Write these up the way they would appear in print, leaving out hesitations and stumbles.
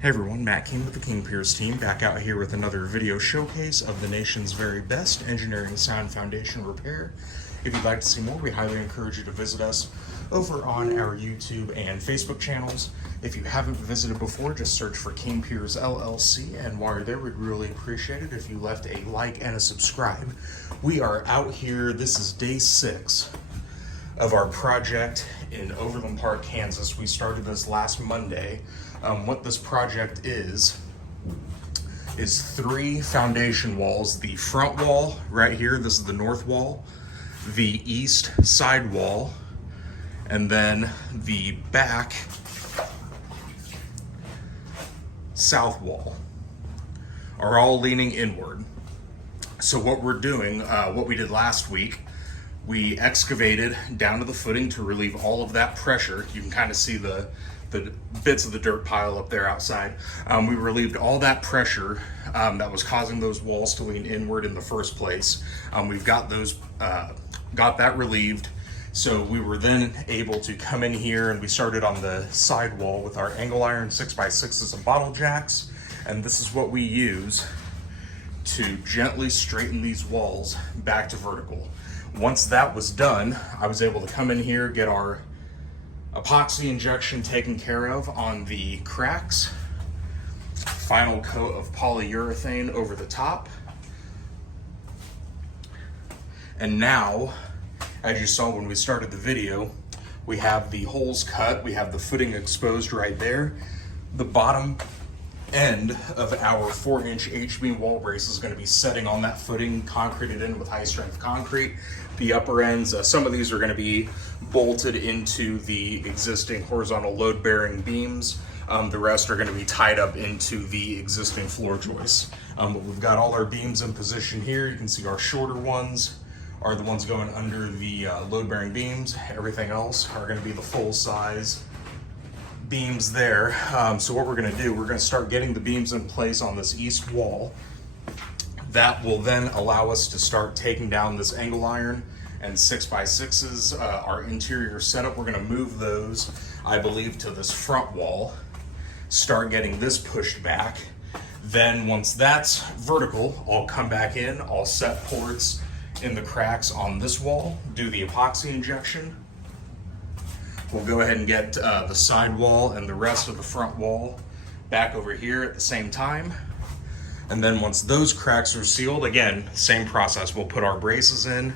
Hey everyone, Matt King with the King Piers team, back out here with another video showcase of the nation's very best engineering sound foundation repair. If you'd like to see more, we highly encourage you to visit us over on our YouTube and Facebook channels. If you haven't visited before, just search for King Piers LLC, and while you're there, we'd really appreciate it if you left a like and a subscribe. We are out here, this is day 6 of our project in Overland Park, Kansas. We started this last Monday. What this project is 3 foundation walls. The front wall right here, this is the north wall, the east side wall, and then the back south wall are all leaning inward. So what we're doing, what we did last week, we excavated down to the footing to relieve all of that pressure. You can kind of see the bits of the dirt pile up there outside. We relieved all that pressure that was causing those walls to lean inward in the first place. We've got that relieved. So we were then able to come in here, and we started on the side wall with our angle iron 6x6s and bottle jacks. And this is what we use to gently straighten these walls back to vertical. Once that was done, I was able to come in here, get our epoxy injection taken care of on the cracks, final coat of polyurethane over the top, and now, as you saw when we started the video, we have the holes cut, we have the footing exposed right there. The bottom end of our 4-inch H-beam wall brace is going to be setting on that footing, concreted in with high strength concrete. The upper ends, some of these are going to be bolted into the existing horizontal load bearing beams. The rest are going to be tied up into the existing floor joists. But we've got all our beams in position here. You can see our shorter ones are the ones going under the load bearing beams. Everything else are going to be the full size beams there. So what we're going to do, we're going to start getting the beams in place on this east wall. That will then allow us to start taking down this angle iron and 6x6s, our interior setup. We're going to move those, I believe, to this front wall, start getting this pushed back. Then once that's vertical, I'll come back in, I'll set ports in the cracks on this wall, do the epoxy injection. We'll go ahead and get the side wall and the rest of the front wall back over here at the same time. And then once those cracks are sealed, again, same process. We'll put our braces in,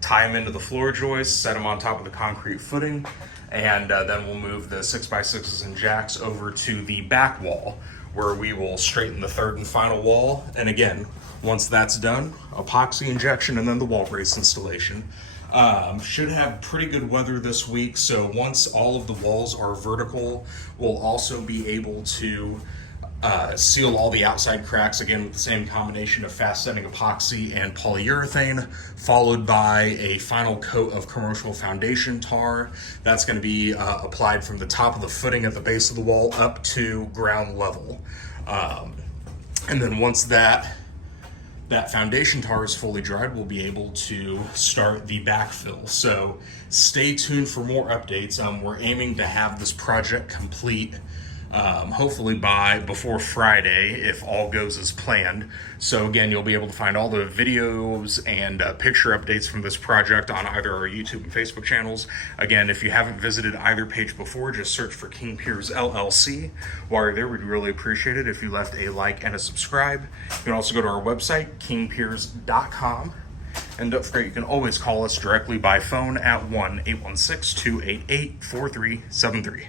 tie them into the floor joists, set them on top of the concrete footing, and then we'll move the 6x6s and jacks over to the back wall, where we will straighten the third and final wall. And again, once that's done, epoxy injection and then the wall brace installation. Should have pretty good weather this week, so once all of the walls are vertical, we'll also be able to seal all the outside cracks, again with the same combination of fast setting epoxy and polyurethane, followed by a final coat of commercial foundation tar. That's going to be applied from the top of the footing at the base of the wall up to ground level. And then once that foundation tar is fully dried, we'll be able to start the backfill. So stay tuned for more updates. We're aiming to have this project complete hopefully before Friday, if all goes as planned. So again, you'll be able to find all the videos and picture updates from this project on either our YouTube and Facebook channels. Again, if you haven't visited either page before, just search for King Piers LLC. While you're there, we'd really appreciate it if you left a like and a subscribe. You can also go to our website, kingpiers.com. And don't forget, you can always call us directly by phone at 1-816-288-4373.